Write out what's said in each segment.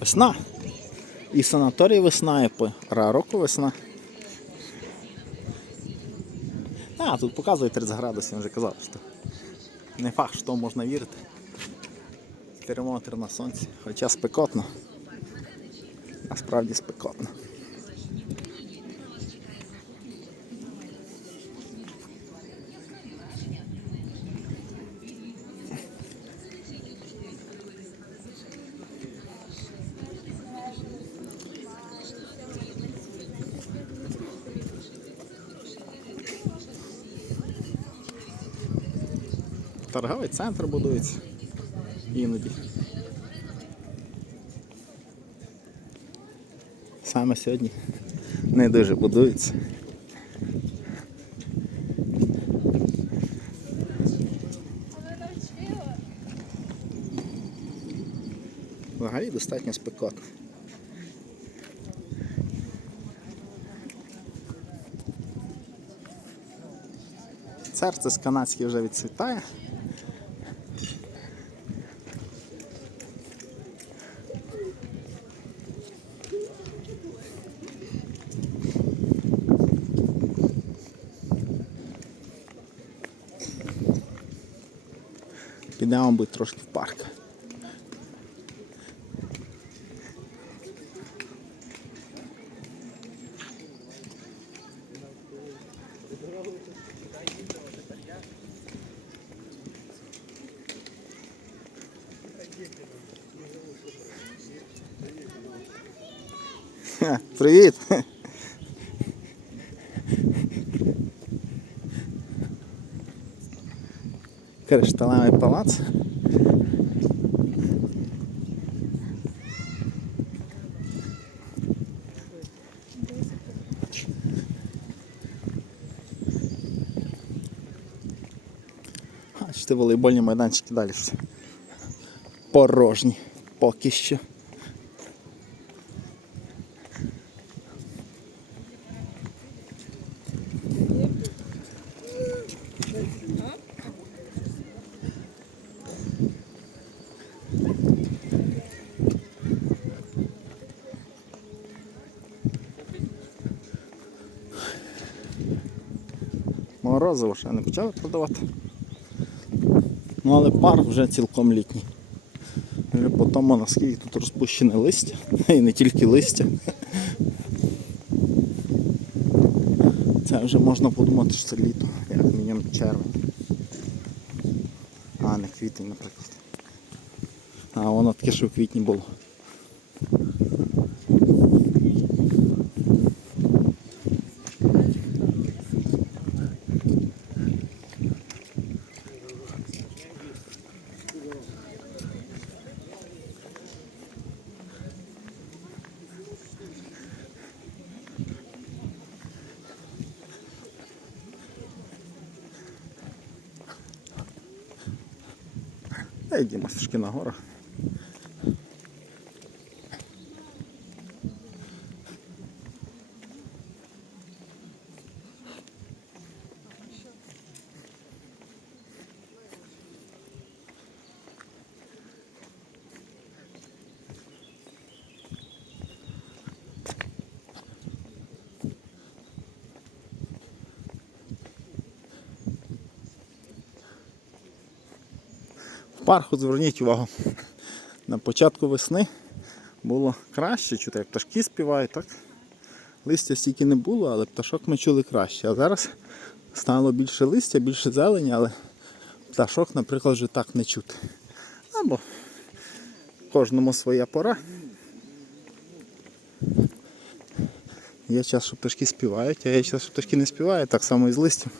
Весна. І санаторій весна, і пора року весна. А, тут показує 30 градусів, я вже казав, що не факт, що можна вірити. Термометр на сонці, хоча спекотно. Насправді спекотно. Торговий центр будується іноді. Саме сьогодні не дуже будується. Взагалі достатньо спекотно. Серце з канадське вже відцвітає. Підемо, мабуть, трошки в парк. Привіт! Кришталевий палац. Бачите, волейбольні майданчики далі. Порожні поки що. Морозиво ще не почали продавати. Ну але парк вже цілком літній. Вже по тому наскільки тут розпущене листя. І не тільки листя. Це вже можна подумати, що це літо, як мінімум червень. А, не квітень, наприклад. А воно таке, що в квітні було. Та йдемо трошки на В парку зверніть увагу. На початку весни було краще, чути, як пташки співають, так? Листя стільки не було, але пташок ми чули краще. А зараз стало більше листя, більше зелені, але пташок, наприклад, вже так не чути. Або кожному своя пора. Є час, що пташки співають, а є час, що пташки не співають, так само і з листям.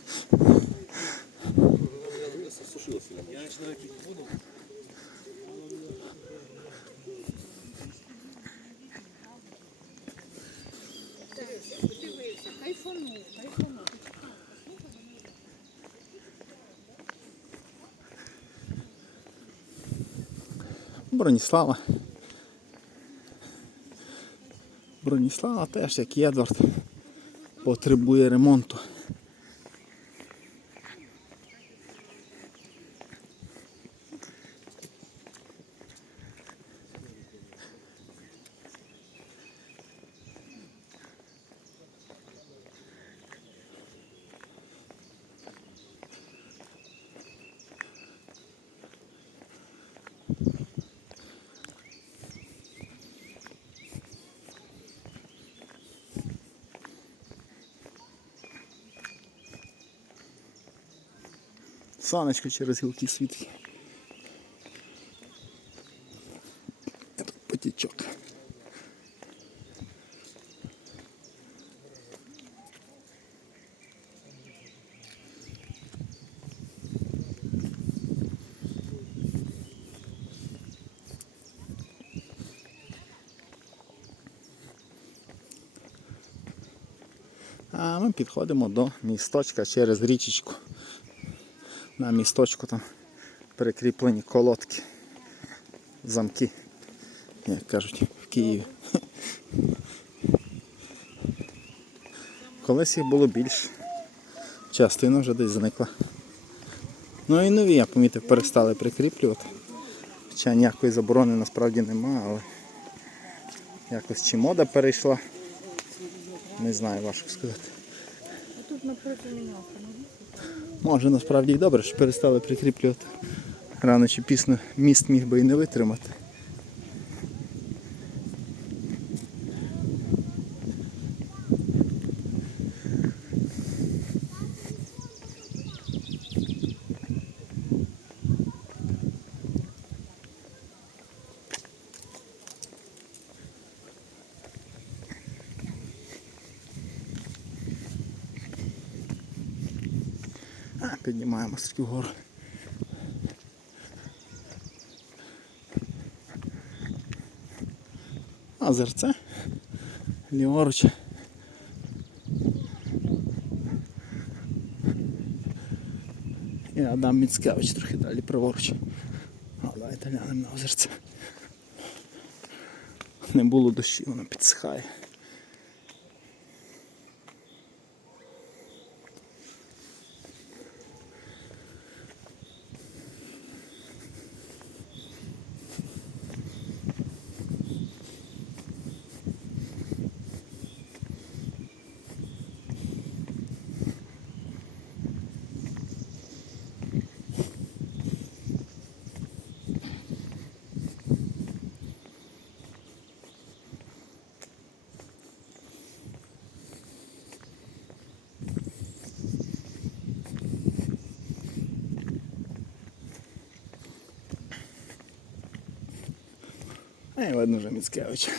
Броніслава. Броніслава теж, як і Едвард, потребує ремонту. Сонечко через гілки. Тут потічок. А ми підходимо до місточка через річечку. На місточку там прикріплені колодки, замки, як кажуть, в Києві. Колись їх було більше. Частина вже десь зникла. Ну і нові, я помітив, перестали прикріплювати. Хоча ніякої заборони насправді нема, але якось чи мода перейшла. Не знаю, важко сказати. А тут напроти остановись. Може насправді і добре, що перестали прикріплювати. Рано чи пізно міст міг би і не витримати. А, піднімаємо стрілку вгору. Озерце. Ліворуч. І Адам Міцкевич трохи далі праворуч. А, давайте глянемо на озерце. Не було дощів, воно підсихає. А, і одну вже Міцкевич.